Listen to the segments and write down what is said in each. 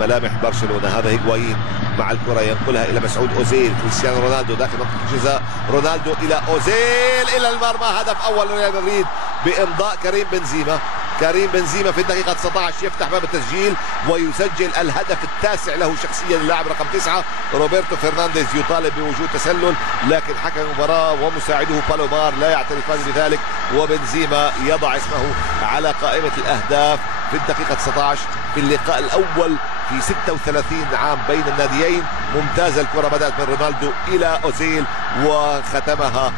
ملامح برشلونة. هذا هيغوايين مع الكرة ينقلها إلى مسعود أوزيل. كريستيانو رونالدو داخل منطقة الجزاء. رونالدو إلى أوزيل إلى المرمى. هدف أول لريال مدريد بإمضاء كريم بنزيما. كريم بنزيما في الدقيقة 19 يفتح باب التسجيل ويسجل الهدف التاسع له شخصيا. اللاعب رقم 9 روبرتو فرنانديز يطالب بوجود تسلل، لكن حكم المباراة ومساعده بالومار لا يعترفان بذلك، وبنزيما يضع اسمه على قائمة الأهداف في الدقيقة 19 في اللقاء الأول في 36 عام بين الناديين. ممتازة الكرة بدأت من رونالدو إلى أوزيل وختمها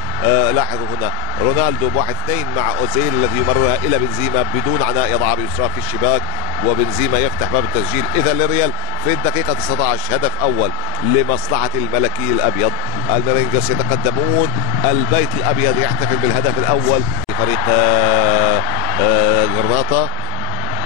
لاحظوا هنا رونالدو ب1-2 مع أوزيل الذي يمررها إلى بنزيما بدون عناء، يضعها بيسرى في الشباك وبنزيما يفتح باب التسجيل. إذا للريال في الدقيقة 19 هدف أول لمصلحة الملكي الأبيض. الميرينجوس يتقدمون، البيت الأبيض يحتفل بالهدف الأول. فريق غرناطة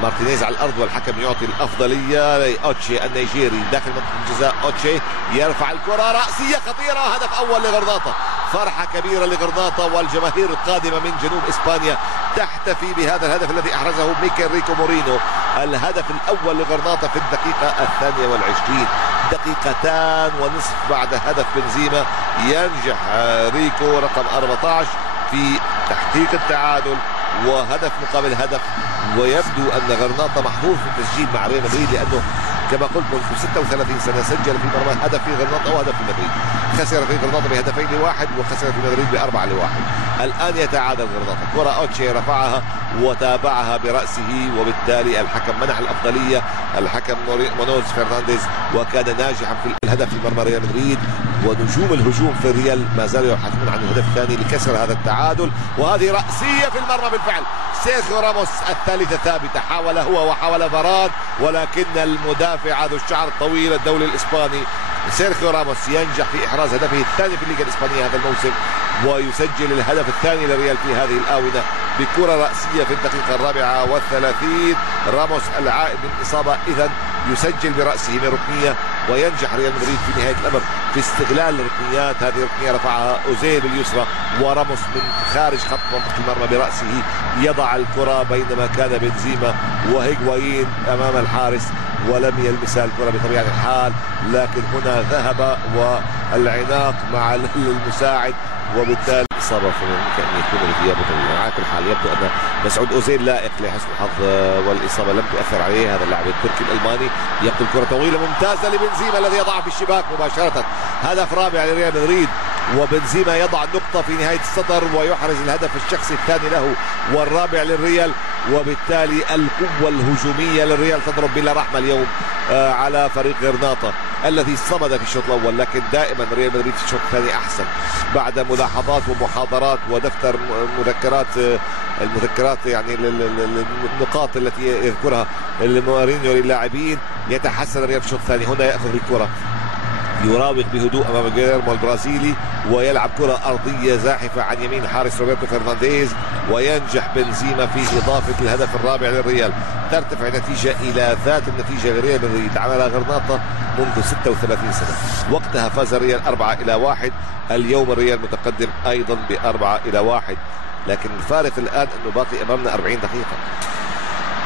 مارتينيز على الارض والحكم يعطي الافضليه لاوتشي النيجيري داخل منطقه الجزاء. اوتشي يرفع الكره راسيه خطيره، هدف اول لغرناطه. فرحه كبيره لغرناطه والجماهير القادمه من جنوب اسبانيا تحتفي بهذا الهدف الذي احرزه ميكيل ريكو مورينو. الهدف الاول لغرناطه في الدقيقه 22، دقيقتان ونصف بعد هدف بنزيما. ينجح ريكو رقم 14 في تحقيق التعادل وهدف مقابل هدف، ويبدو ان غرناطه محظوظ في التسجيل مع ريال مدريد، لانه كما قلت منذ 36 سنه سجل في مرمى هدف في غرناطه وهدف في مدريد. خسر في غرناطه ب2 لواحد وخسر في مدريد ب4 لواحد. الان يتعادل غرناطه. كره اوتشي رفعها وتابعها براسه، وبالتالي الحكم منح الافضليه الحكم مونوز فرنانديز، وكان ناجحا في الهدف في مرمى ريال مدريد. ونجوم الهجوم في الريال ما زالوا يبحثون عن الهدف الثاني لكسر هذا التعادل، وهذه راسيه في المرمى بالفعل. سيرخيو راموس الثالثة ثابتة، حاول هو وحاول فاران، ولكن المدافع ذو الشعر الطويل الدولي الإسباني سيرخيو راموس ينجح في إحراز هدفه الثاني في الليغا الإسبانية هذا الموسم، ويسجل الهدف الثاني للريال في هذه الآونة بكرة رأسية في الدقيقة 34. راموس العائد من إصابة إذن يسجل برأسه من ركنية، وينجح ريال مدريد في نهاية الأمر في استغلال الركنيات. هذه الركنية رفعها أوزيل باليسرى، وراموس من خارج خط منطقة المرمى برأسه يضع الكرة بينما كان بنزيما وهيغوايين أمام الحارس ولم يلمسها الكرة بطبيعة الحال، لكن هنا ذهب والعناق مع المساعد، وبالتالي إصابة ممكن أن يكون الغياب طويل. على كل حال يبدو أن مسعود أوزيل لائق لحسن الحظ والإصابة لم تؤثر عليه. هذا اللاعب التركي الألماني يقتل كرة طويلة ممتازة لبنزيما الذي يضعها في الشباك مباشرة. هدف رابع لريال مدريد، وبنزيما يضع النقطة في نهاية السطر ويحرز الهدف الشخصي الثاني له والرابع للريال، وبالتالي القوة الهجومية للريال تضرب بلا رحمة اليوم على فريق غرناطة الذي صمد في الشوط الأول، لكن دائما ريال مدريد في الشوط الثاني أحسن بعد ملاحظات ومحاضرات ودفتر المذكرات يعني النقاط التي يذكرها مورينيو للاعبين. يتحسن الريال في الشوط الثاني. هنا يأخذ الكرة يراوغ بهدوء امام جيرمو البرازيلي ويلعب كرة ارضية زاحفة عن يمين حارس روبرتو فرنانديز، وينجح بنزيما في اضافة الهدف الرابع للريال. ترتفع النتيجة الى ذات النتيجة لريال مدريد على غرناطة منذ 36 سنة. وقتها فاز الريال 4-1، اليوم الريال متقدم ايضا ب4-1، لكن الفارق الان انه باقي امامنا 40 دقيقة،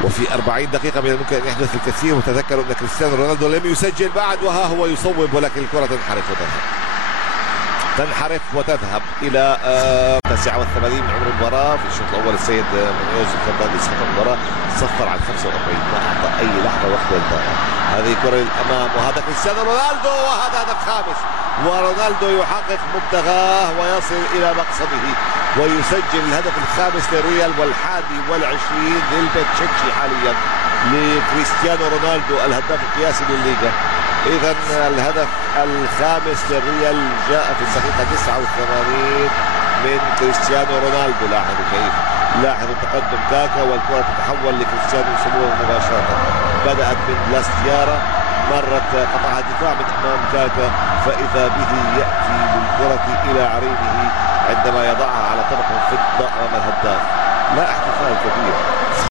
وفي 40 دقيقة من الممكن أن يحدث الكثير. وتذكروا أن كريستيانو رونالدو لم يسجل بعد، وها هو يصوب، ولكن الكرة تنحرف وتذهب إلى 89 من عمر المباراة. في الشوط الأول السيد مونيوز فرنانديز حكم المباراة صفر على 45، ما أعطى أي لحظة وقت للضائع. هذه كرة للأمام وهذا كريستيانو رونالدو، وهذا هدف خامس، ورونالدو يحقق مبتغاه ويصل إلى مقصده ويسجل الهدف الخامس للريال وال21 للبتشيتشي حاليا لكريستيانو رونالدو الهداف القياسي للليغا. إذا الهدف الخامس للريال جاء في الدقيقة 89 من كريستيانو رونالدو. لاحظوا تقدم كاكا والكرة تتحول لكريستيانو يصوبها مباشرة. بدأت من لاستيارا، مرت قطعها الدفاع من أمام كاكا، فإذا به يأتي بالكرة إلى عرينه عندما يضعها على طبق فضة أمام الهداف. لا احتفال كبير.